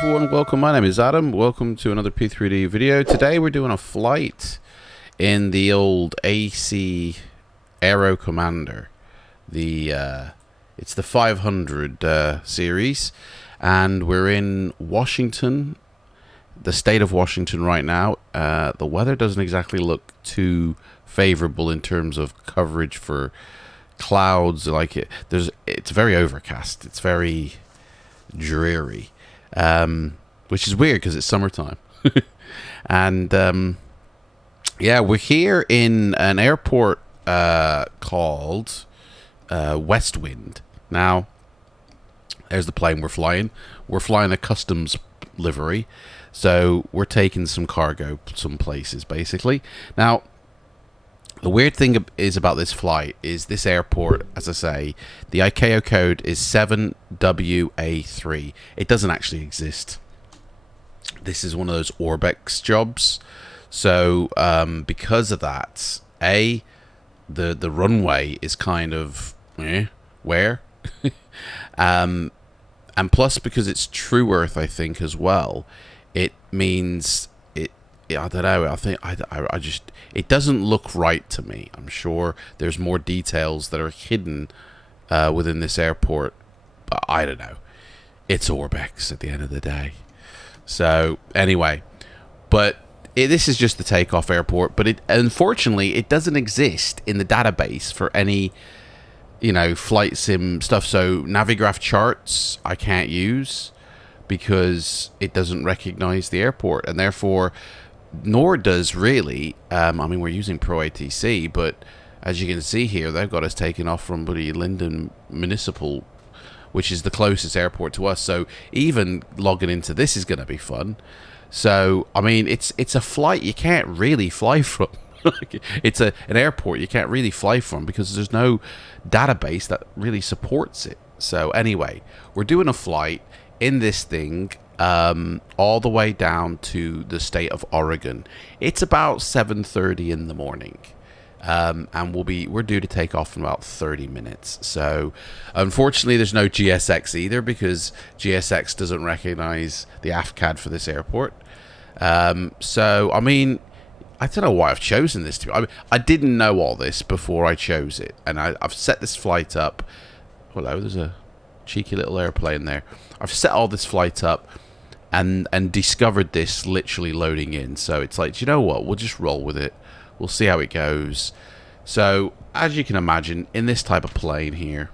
everyone, welcome. My name is Adam. Welcome to another P3D video. Today we're doing a flight in the old AC Aero Commander. It's the 500 series, and we're in Washington, the state of Washington right now. The weather doesn't exactly look too favorable in terms of coverage for clouds. It's very overcast. It's very dreary, which is weird because it's summertime. And yeah, we're here in an airport called Westwind. Now, there's the plane we're flying. We're flying a customs livery, so we're taking some cargo some places, basically. Now, the weird thing is about this flight is this airport, as I say, the ICAO code is 7WA3. It doesn't actually exist. This is one of those Orbex jobs. So because of that, the runway is kind of where? And plus, because it's True Earth, I think, as well, it means I don't know. I think I just, it doesn't look right to me. I'm sure there's more details that are hidden within this airport, but I don't know. It's Orbex at the end of the day. So anyway, but this is just the takeoff airport. But unfortunately, it doesn't exist in the database for any, flight sim stuff. So Navigraph charts I can't use because it doesn't recognize the airport, and therefore, nor does really, I mean, we're using Pro ATC, but as you can see here, they've got us taking off from Linden Municipal, which is the closest airport to us. So even logging into this is going to be fun. So, I mean, it's a flight you can't really fly from. It's an airport you can't really fly from because there's no database that really supports it. So anyway, we're doing a flight in this thing, all the way down to the state of Oregon. It's about 7:30 in the morning, and we're due to take off in about 30 minutes. So unfortunately, there's no GSX either because GSX doesn't recognize the AFCAD for this airport. So I mean, I don't know why I've chosen this. I didn't know all this before I chose it, and I've set this flight up. Hello, there's a cheeky little airplane there. I've set all this flight up and discovered this literally loading in. So it's like, you know what, we'll just roll with it. We'll see how it goes. So as you can imagine, in this type of plane here,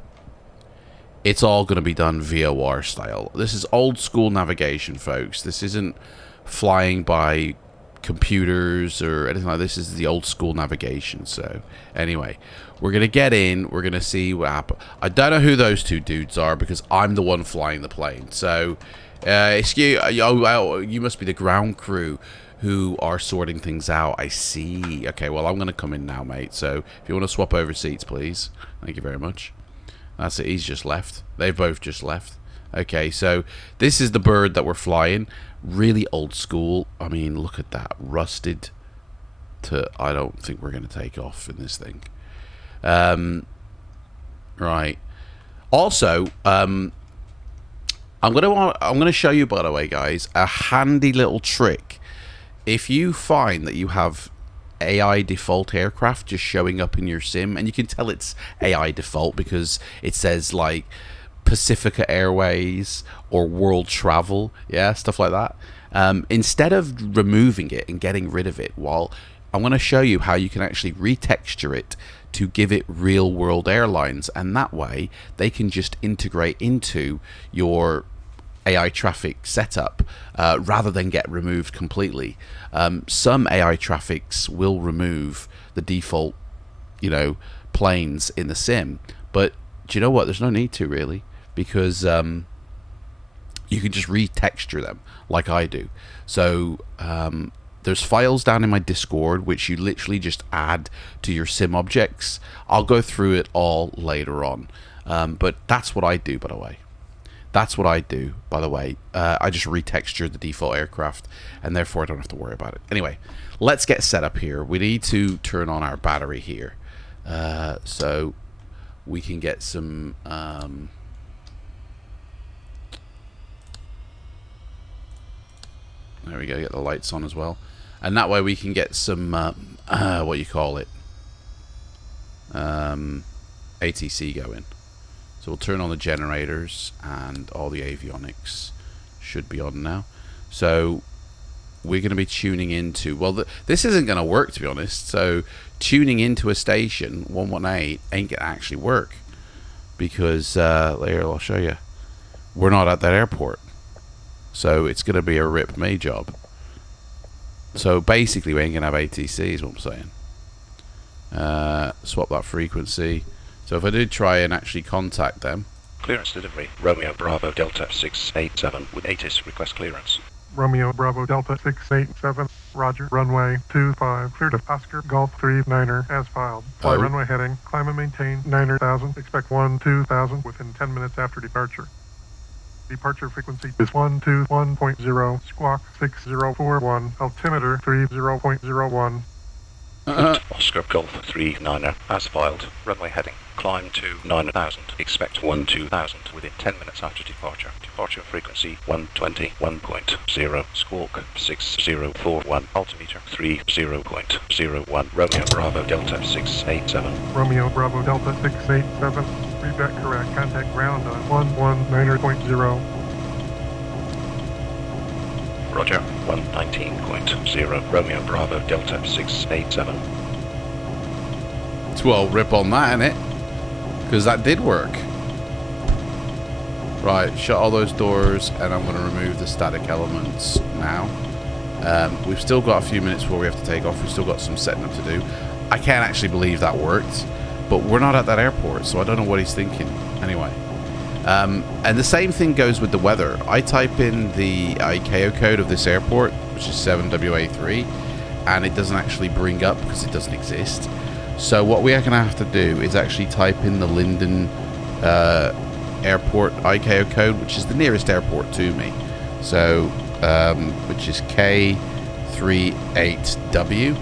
it's all going to be done VOR style. This is old school navigation, folks. This isn't flying by computers or anything like this. This is the old school navigation. So anyway, we're gonna get in, we're gonna see what happens. I don't know who those two dudes are because I'm the one flying the plane. So you must be the ground crew who are sorting things out. I see. Okay, well, I'm gonna come in now, mate. So if you want to swap over seats, please. Thank you very much. That's it. He's just left. They've both just left. Okay, so this is the bird that we're flying. Really old school. I mean, look at that. Rusted to, I don't think we're going to take off in this thing. Right. Also, I'm going to show you, by the way, guys, a handy little trick. If you find that you have AI default aircraft just showing up in your sim, and you can tell it's AI default because it says like Pacifica Airways or World Travel, yeah, stuff like that. Instead of removing it and getting rid of it, I'm going to show you how you can actually retexture it to give it real world airlines, and that way they can just integrate into your AI traffic setup rather than get removed completely. Some AI traffics will remove the default, planes in the sim, but do you know what? There's no need to really, because you can just retexture them like I do. So there's files down in my Discord which you literally just add to your sim objects. I'll go through it all later on, but that's what I do, by the way. That's what I do, by the way. I just retexture the default aircraft, and therefore I don't have to worry about it. Anyway, let's get set up here. We need to turn on our battery here, so we can get some There we go, get the lights on as well. And that way we can get some, what you call it, ATC going. So we'll turn on the generators and all the avionics should be on now. So we're going to be tuning into, well, this isn't going to work, to be honest. So tuning into a station 118 ain't going to actually work because later I'll show you, we're not at that airport. So it's going to be a rip me job. So basically we ain't going to have ATC is what I'm saying. Swap that frequency. So if I did try and actually contact them. Clearance delivery. Romeo Bravo Delta 687 with ATIS request clearance. Romeo Bravo Delta 687, Roger, runway 25, clear to Oscar Golf 3 Niner as filed. Fly runway heading, climb and maintain 9,000, expect 12,000 within 10 minutes after departure. Departure frequency is 121.0, squawk 6041, altimeter 30.01. Oscar Golf 3 Niner as filed, runway heading, climb to 9,000, expect 12,000 within 10 minutes after departure. Departure frequency 121.0, squawk 6041, altimeter 30.01. Romeo Bravo Delta 687. Romeo Bravo Delta 687, readback correct, contact ground on 119.0. Roger, 119.0, Romeo Bravo Delta 687. Well, rip on that, innit? Because that did work. Right, shut all those doors, and I'm going to remove the static elements now. We've still got a few minutes before we have to take off. We've still got some setting up to do. I can't actually believe that worked, but we're not at that airport, so I don't know what he's thinking. Anyway. And the same thing goes with the weather. I type in the ICAO code of this airport, which is 7WA3, and it doesn't actually bring up because it doesn't exist. So what we are going to have to do is actually type in the Linden airport ICAO code, which is the nearest airport to me. So, which is K38W.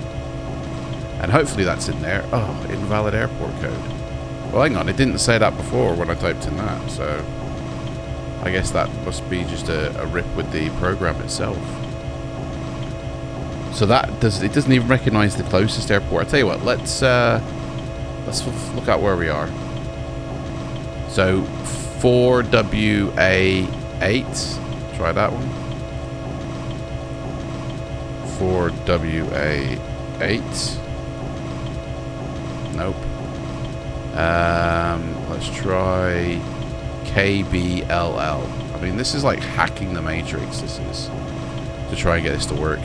And hopefully that's in there. Oh, invalid airport code. Well, hang on, it didn't say that before when I typed in that, so I guess that must be just a rip with the program itself. So it doesn't even recognize the closest airport. I tell you what, let's look at where we are. So 4WA8, try that one. 4WA8. Nope. Let's try KBLL. I mean, this is like hacking the matrix, this is, to try and get this to work.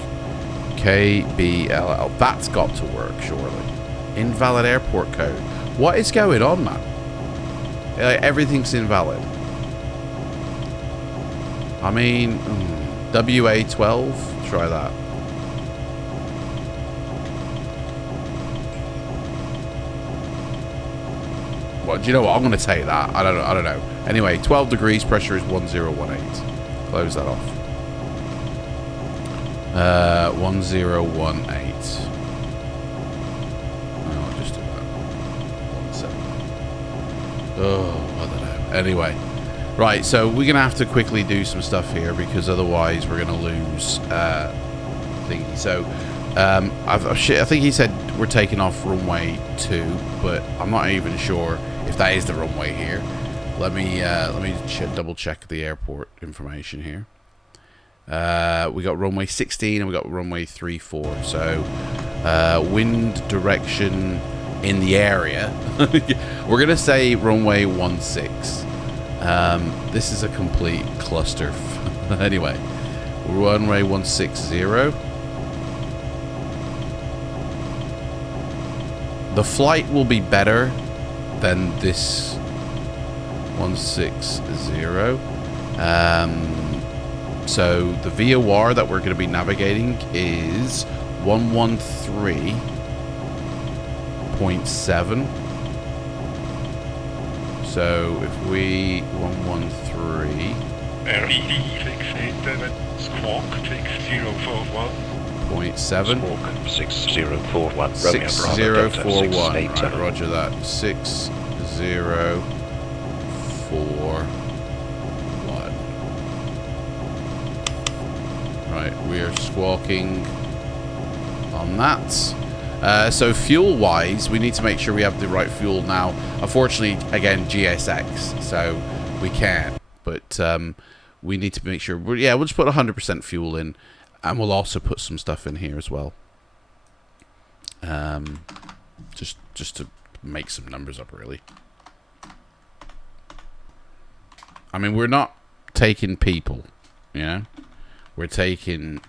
KBLL. That's got to work, surely. Invalid airport code. What is going on, man? Everything's invalid. I mean, WA12. Try that. Well, do you know what? I'm going to take that. I don't know. Anyway, 12 degrees, pressure is 1018. Close that off. 1018. No, I'll just do that. 17. Oh, I don't know. Anyway. Right, so we're going to have to quickly do some stuff here because otherwise we're going to lose thingy. So, I think he said we're taking off runway 2, but I'm not even sure if that is the runway here. Let me double check the airport information here. We got runway 16 and we got runway 34. So wind direction in the area. We're gonna say runway 16. This is a complete cluster. Anyway, runway 160. The flight will be better than this 160. So the VOR that we're going to be navigating is 113.7. So if we 113. AC50 squawk 6041. 0.7. Squawk 6041. 6041. Right, roger that. 6041. Right, we are squawking on that. So fuel-wise, we need to make sure we have the right fuel now. Unfortunately, again, GSX, so we can't. But we need to make sure. We'll just put 100% fuel in, and we'll also put some stuff in here as well. Just to make some numbers up, really. I mean, we're not taking people, you know. We're taking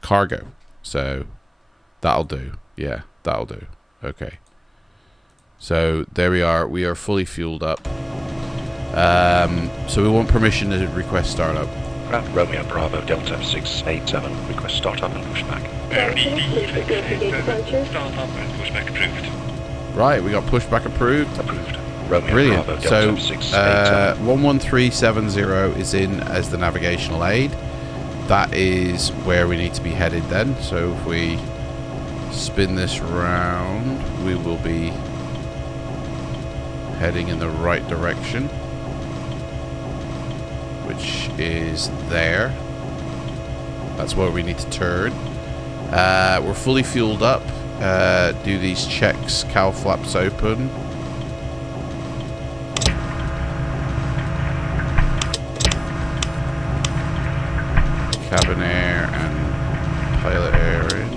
cargo, so that'll do. Yeah, that'll do. Okay. So there we are. We are fully fueled up. So we want permission to request startup. Romeo Bravo Delta 687. Request startup and pushback. P3Dv5.2. Startup and pushback approved. Right, we got pushback approved. Approved. Romeo Brilliant. Bravo So Delta 687. 11370 is in as the navigational aid. That is where we need to be headed then. So if we spin this round, we will be heading in the right direction, which is there. That's where we need to turn. We're fully fueled up. Do these checks. Cowl flaps open. Cabin air and pilot air in.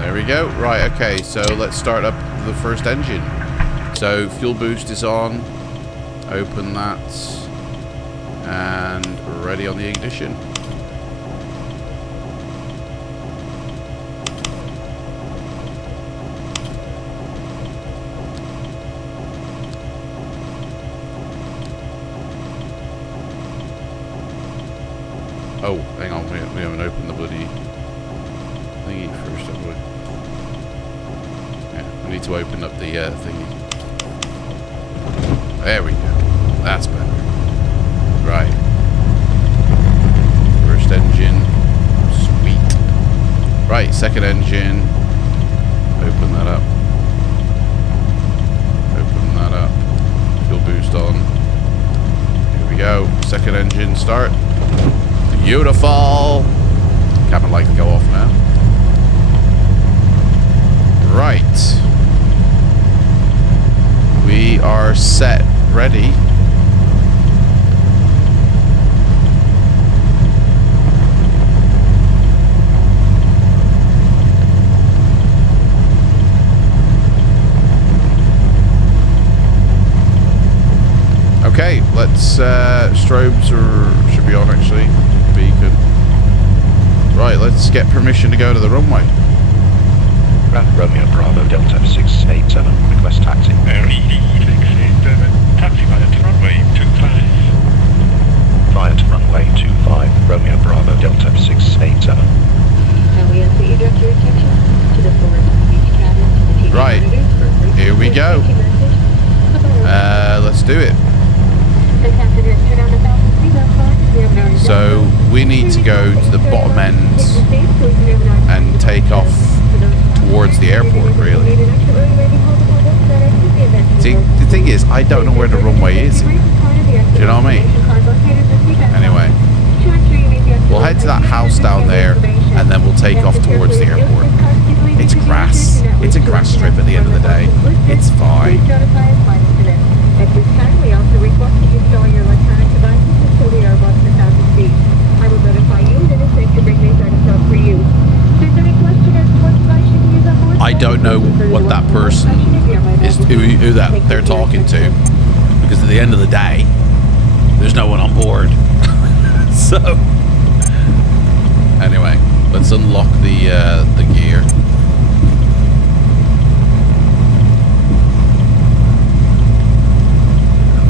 There we go. Right, okay, so let's start up the first engine. So fuel boost is on. Open that. And ready on the ignition. Oh, hang on, we haven't opened the bloody thingy first, have we? Yeah, we need to open up the thingy. There we go. That's better. Right. First engine. Sweet. Right, second engine. Open that up. Open that up. Fuel boost on. Here we go. Second engine start. Beautiful. Cabin light can go off now. Right. We are set. Ready. Okay, let's strobes should be on actually. Beacon. Right, let's get permission to go to the runway. Romeo Bravo Delta 687. Request taxi. Aero taxi via to runway 25. Via to runway 25. Romeo Bravo Delta 687. And we ask that you direct your attention to the forward speech cabin to the TV Right. monitors for a brief Here we go. safety message. Let's do it. The captain has turned on the Falcon seatbelt sign. We have now So we need to go to the bottom end and take off towards the airport, really. See, the thing is, I don't know where the runway is. Do you know what I mean? Anyway, we'll head to that house down there, and then we'll take off towards the airport. It's grass. It's a grass strip at the end of the day. It's fine. At this time, we also request that you store your electronic devices until we are above 10,000 feet. I will notify you that it's safe to bring these items up for use. If there's any question as to what device you can use on board, I don't know what that person is, who that they're talking to, because at the end of the day, there's no one on board. So, anyway, let's unlock the gear.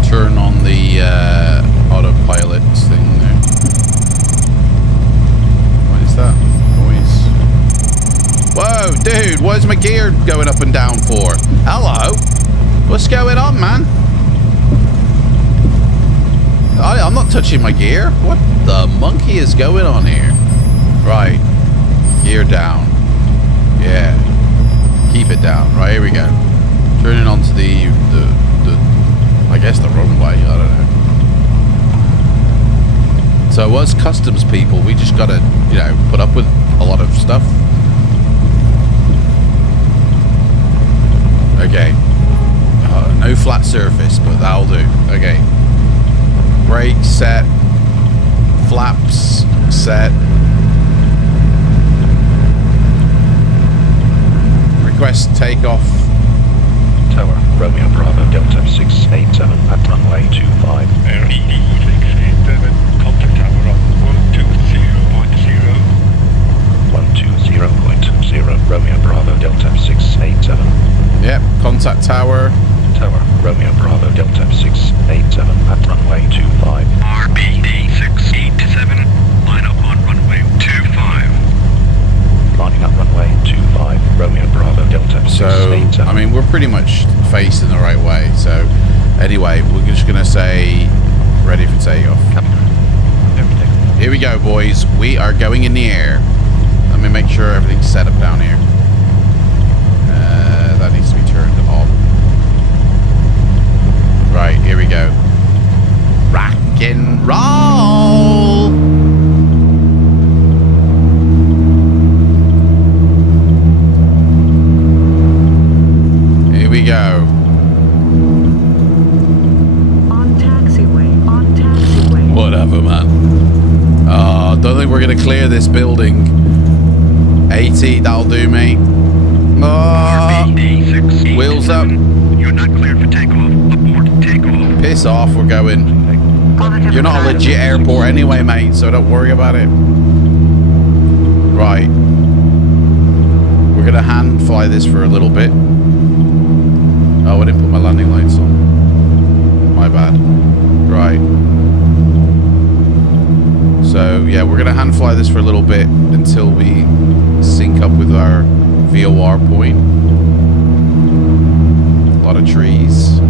Turn on the autopilot thing there. What is that noise? Whoa, dude, what is my gear going up and down for? Hello? What's going on, man? I'm not touching my gear. What the monkey is going on here? Right. Gear down. Yeah. Keep it down. Right, here we go. Turning onto the I guess the runway. I don't know. So us customs people, we just gotta, you know, put up with a lot of stuff. Okay. No flat surface, but that'll do. Okay. Brake set. Flaps set. Request takeoff. Tower, Romeo Bravo Delta 687 at runway 25. Aero PD687, contact tower on 120.0. 120.0, Romeo Bravo Delta 687. Yep, contact tower. Tower, Romeo Bravo Delta 687 at runway 25. RPD687, line up on runway 25. Lining up runway 25, Romeo Bravo Delta 687. So, I mean, we're pretty much facing the right way. So, anyway, we're just going to say, ready for takeoff. Everything. Here we go, boys. We are going in the air. Let me make sure everything's set up down here. That needs to be turned on. Right, here we go. Rock and roll! Here we go. On taxiway. Whatever, man. Don't think we're gonna clear this building. 80, that'll do, mate. RPD687, Wheels up. you're not cleared for takeoff. Abort takeoff. Piss off, we're going. You're not a legit airport anyway, mate, so don't worry about it. Right. We're gonna hand fly this for a little bit. Oh, I didn't put my landing lights on. My bad. Right. So, yeah, we're gonna hand fly this for a little bit until we sync up with our VOR point. A lot of trees.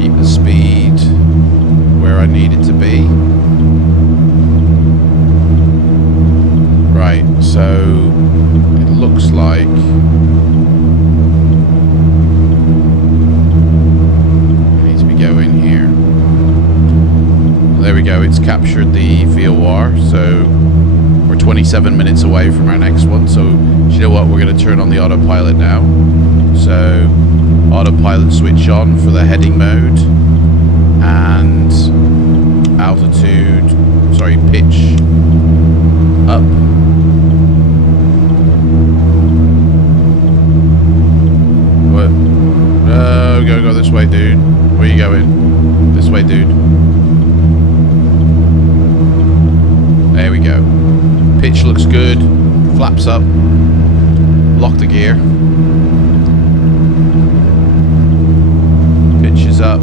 Keep the speed where I need it to be. Right, so it looks like I need to be going here. There we go, it's captured the VOR, so we're 27 minutes away from our next one. So, do you know what? We're going to turn on the autopilot now. So, autopilot switch on for the heading mode. And altitude, sorry, pitch up. What? No, go this way, dude. Where are you going? This way, dude. There we go. Pitch looks good. Flaps up. Lock the gear. Pitch is up.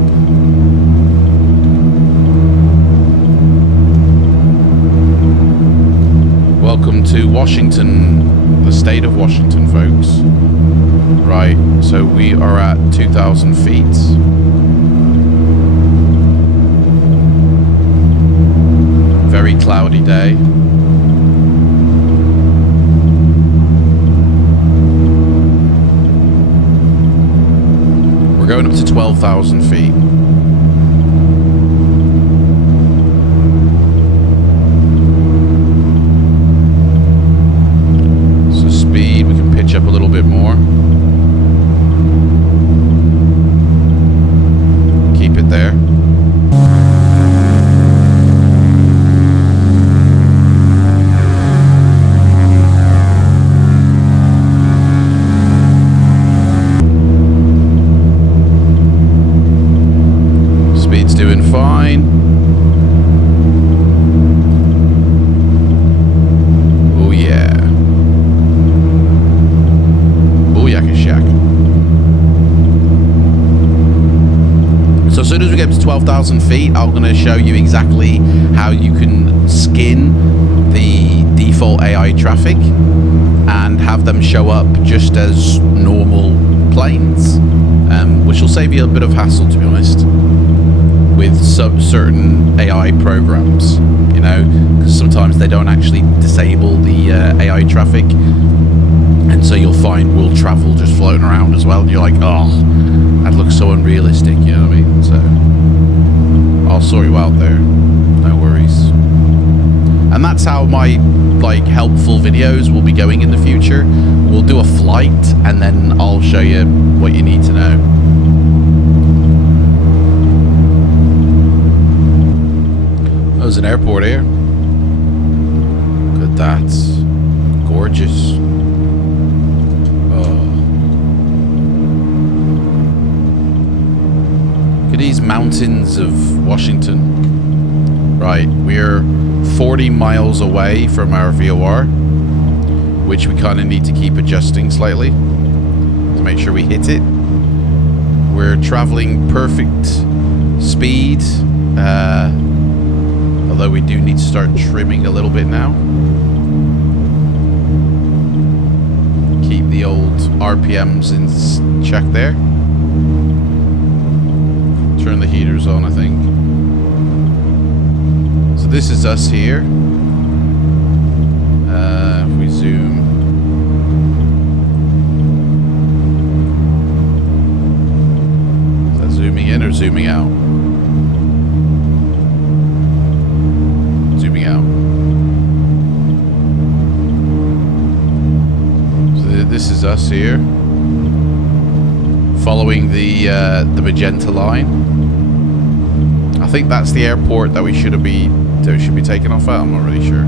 Welcome to Washington, the state of Washington, folks. Right, so we are at 2,000 feet. Very cloudy day. We're going up to 12,000 feet. So speed, we can pitch up a little bit more. Keep it there. Doing fine. Oh yeah. Booyaka shack. So as soon as we get to 12,000 feet, I'm going to show you exactly how you can skin the default AI traffic and have them show up just as normal planes, which will save you a bit of hassle, to be honest, with certain AI programs, you know, because sometimes they don't actually disable the AI traffic, and so you'll find will travel just floating around as well, and you're like, oh, that looks so unrealistic, you know what I mean? So I'll sort you out there, no worries. And that's how my like helpful videos will be going in the future. We'll do a flight and then I'll show you what you need to know. There's an airport here. Look at that. Gorgeous. Oh. Look at these mountains of Washington. Right, we're 40 miles away from our VOR, which we kind of need to keep adjusting slightly to make sure we hit it. We're traveling perfect speed, although we do need to start trimming a little bit now. Keep the old RPMs in check there. Turn the heaters on, I think. So this is us here. If we zoom. Is that zooming in or zooming out? Zooming out. So this is us here. Following the magenta line. I think that's the airport that we should be taking off at. I'm not really sure.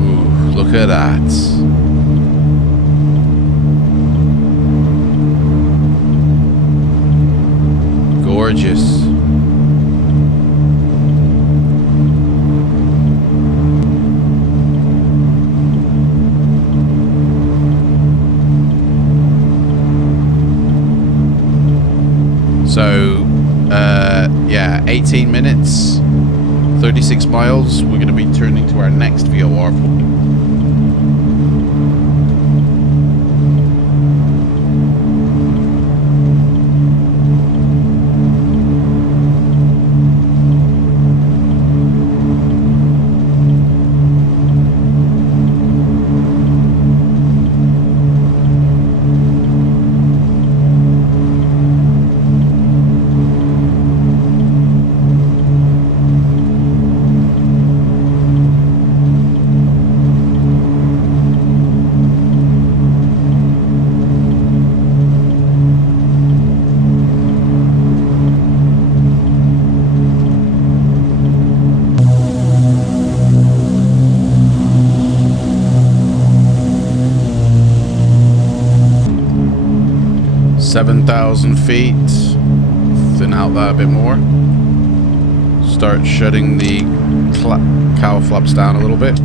Ooh, look at that. Gorgeous. So, yeah, 18 minutes, 36 miles. We're going to be turning to our next VOR. $7,000 feet. Thin out that a bit more. Start shutting the cowl flaps down a little bit.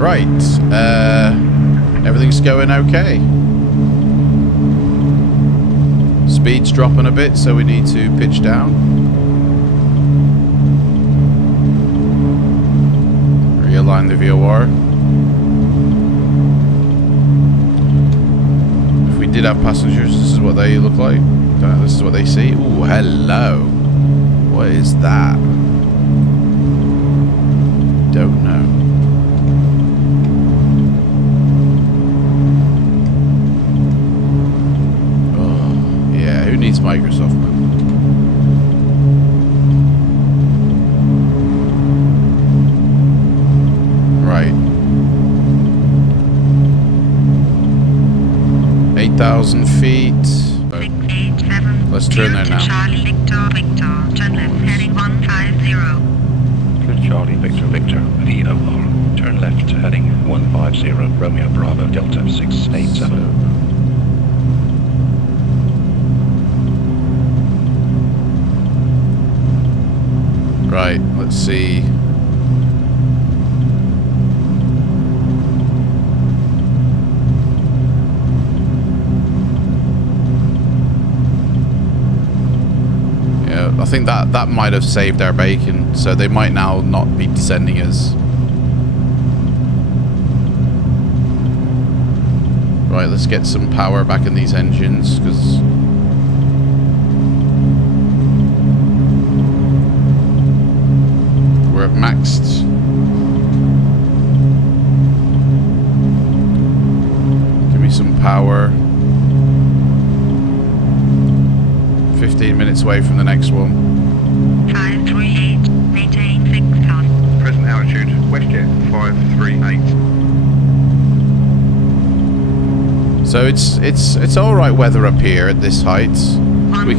Right, everything's going okay. Speed's dropping a bit, so we need to pitch down. Realign the VOR. If we did have passengers, this is what they look like. This is what they see. Ooh, hello. What is that? Don't know. Who needs Microsoft, man? Right. 8,000 feet. Let's turn there now. Charlie Victor Victor, turn left heading 150. Good Charlie Victor Victor, VOR. Turn left heading 150, Romeo Bravo Delta 687. Right, let's see. Yeah, I think that might have saved our bacon, so they might now not be descending us. Right, let's get some power back in these engines, because we're at maxed. Give me some power. 15 minutes away from the next one. 538, maintain fixed cost. Present altitude, WestJet 538. So it's all right weather up here at this height. We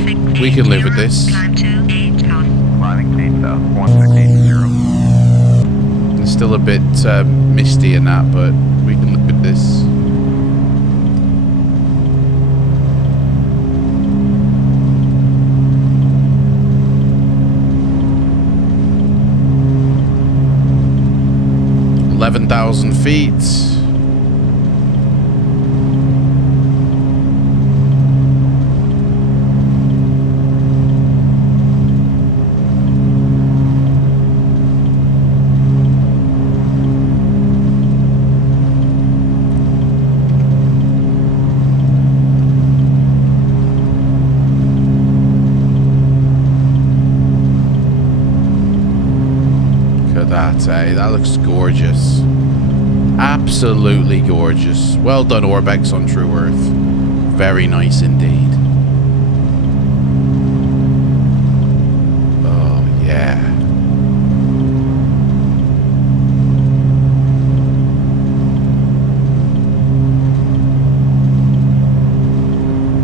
can live with this. Climb to 8 cost. Climbing Pizza 160. It's still a bit misty and that, but we can live with this. $11,000 feet. That looks gorgeous. Absolutely gorgeous. Well done, Orbex on True Earth. Very nice indeed. Oh, yeah.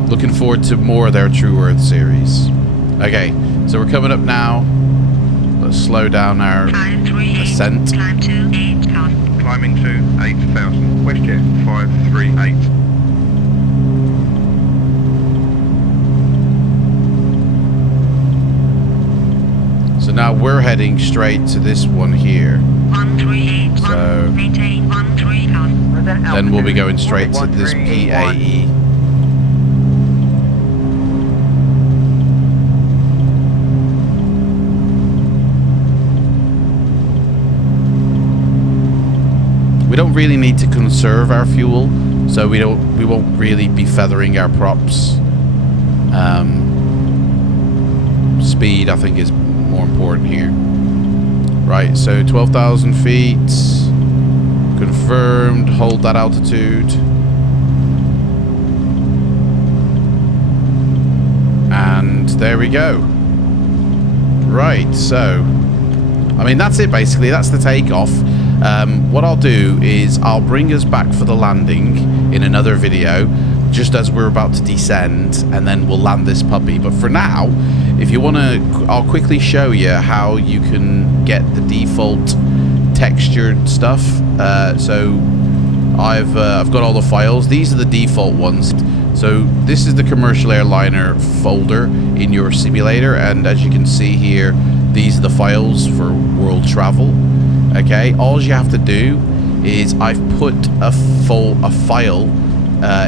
Looking forward to more of their True Earth series. Okay, so we're coming up now. Let's slow down our ascent. Climb to 8 cost. Climbing to 8,000. WestJet 538. So now we're heading straight to this one here. 138, So maintain 13 cost. then we'll be going straight to this PAE. We don't really need to conserve our fuel, so we won't really be feathering our props. Speed, I think, is more important here. Right, so 12,000 feet confirmed. Hold that altitude, and there we go. Right, so I mean that's it basically. That's the takeoff. What I'll do is I'll bring us back for the landing in another video, just as we're about to descend, and then we'll land this puppy. But for now, if you want to, I'll quickly show you how you can get the default textured stuff. So I've got all the files. These are the default ones. So this is the commercial airliner folder in your simulator, and as you can see here, these are the files for world travel. Okay, all you have to do is I've put a file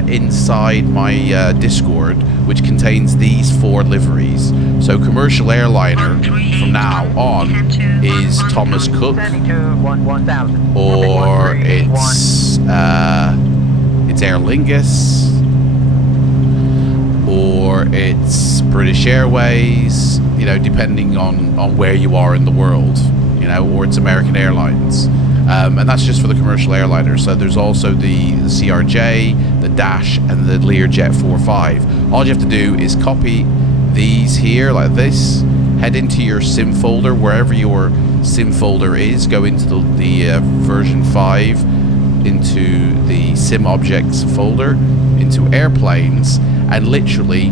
inside my Discord which contains these 4 liveries. So commercial airliner from now on is Thomas Cook, or it's Aer Lingus, or it's British Airways, you know, depending on where you are in the world. You know, or it's American Airlines, and that's just for the commercial airliner. So there's also the CRJ, the Dash, and the Learjet 45. All you have to do is copy these here like this, head into your sim folder, wherever your sim folder is, go into the version 5 into the sim objects folder, into airplanes, and literally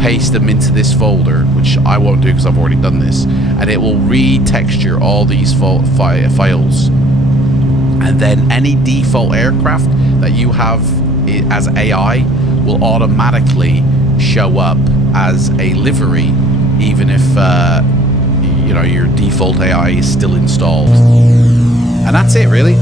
paste them into this folder, which I won't do because I've already done this, and it will retexture all these files. And then any default aircraft that you have as AI will automatically show up as a livery, even if you know, your default AI is still installed. And that's it, really.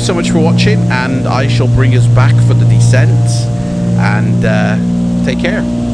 you so much for watching, and I shall bring us back for the descent. And take care.